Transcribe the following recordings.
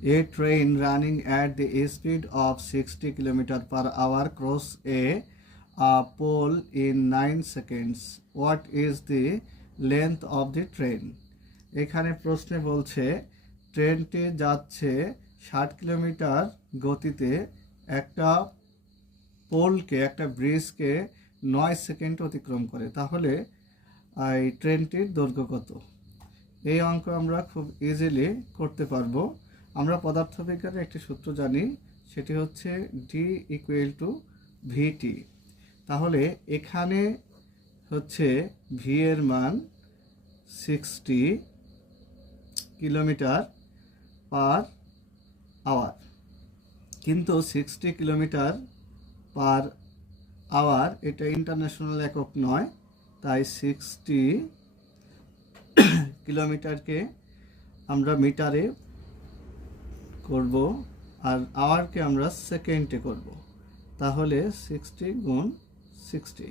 A train running at the speed of 60 km per hour cross a, a pole in 9 seconds. What is the length of the train? এখানে প্রশ্নে বলছে ট্রেনটি যাচ্ছে ষাট kilometre গতিতে একটা পোলকে একটা ব্রিজকে নয় সেকেন্ড অতিক্রম করে তাহলে এই ট্রেনটির দৈর্ঘ্য কত এই অঙ্ক আমরা খুব ইজিলি করতে পারব আমরা পদার্থবিজ্ঞানের একটি সূত্র জানি, সেটি হচ্ছে ডি ইকুয়াল টু ভিটি তাহলে এখানে হচ্ছে ভি এর মান সিক্সটি কিলোমিটার পার আওয়ার কিন্তু সিক্সটি কিলোমিটার পার আওয়ার এটা ইন্টারন্যাশনাল একক নয়, তাই সিক্সটি কিলোমিটারকে আমরা মিটারে করব আর আওয়ারকে আমরা সেকেন্ডে করব। তাহলে সিক্সটি গুণ সিক্সটি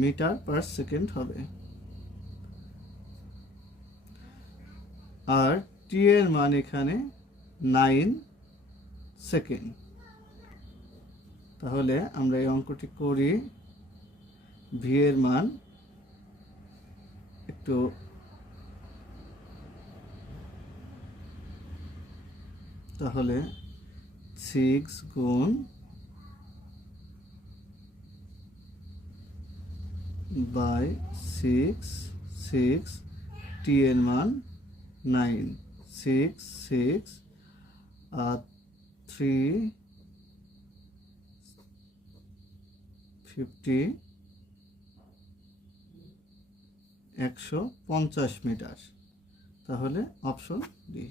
মিটার পার সেকেন্ড হবে। আর টি এর মান এখানে নাইন সেকেন্ড। তাহলে আমরা এই অঙ্কটি করি। ভি এর মান একটু তাহলে সিক্স গুণ বাই সিক্স সিক্স টি এর মান নাইন সিক্স সিক্স আর থ্রি ফিফটি একশো পঞ্চাশ মিটার তাহলে অপশন ডি